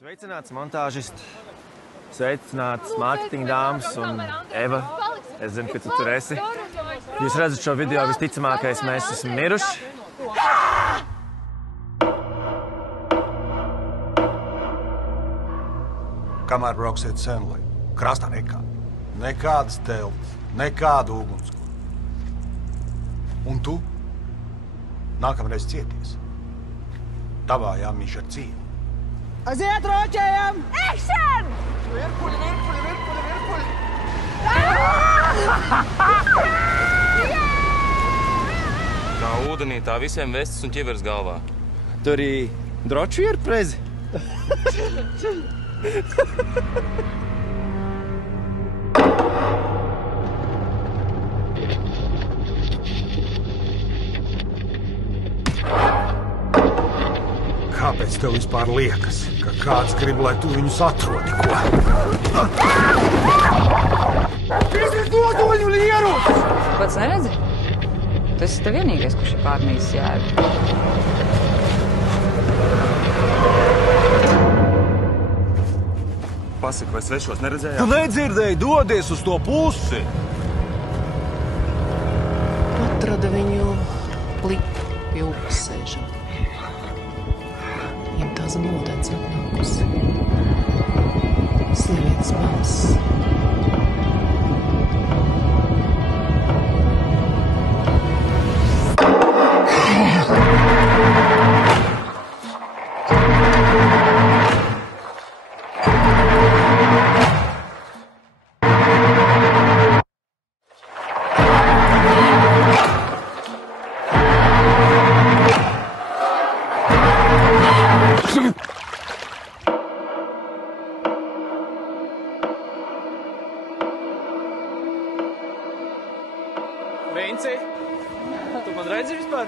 Sveicināts montāžists, sveicināts mārketinga dāmas un Eva. Es zinu, ka tu tur esi. Jūs redzat šo video, visticamākais mēs esam miruši. Kamēr brauksiet Senlī, krastā nekā. Nekādas teltis, nekādu ugunskura. Un tu nākamreiz cieties. Tavā jāmīš ar cīņu. Aiziet, roķējam! Action! Virpuļi! Kā ūdenī, tā visiem vestis un ķivers galvā. Tur arī droču ir prezi. Kāpēc tev vispār liekas, ka kāds grib, lai tu viņus atrodi, ko? Šis ir kodoļu lierus! Pats neredzi? Tu esi te vienīgais, kurš ir pārmīsis jēgu. Pasaka, vai svešos Tu neredzējāt? nedzirdēji, dodies uz to pusi! Atrada viņu pliku pie upes sēžam. Viņam tā zem ūdens atnākusi. Sievietes balss. Vinci, tu man redzi vispār?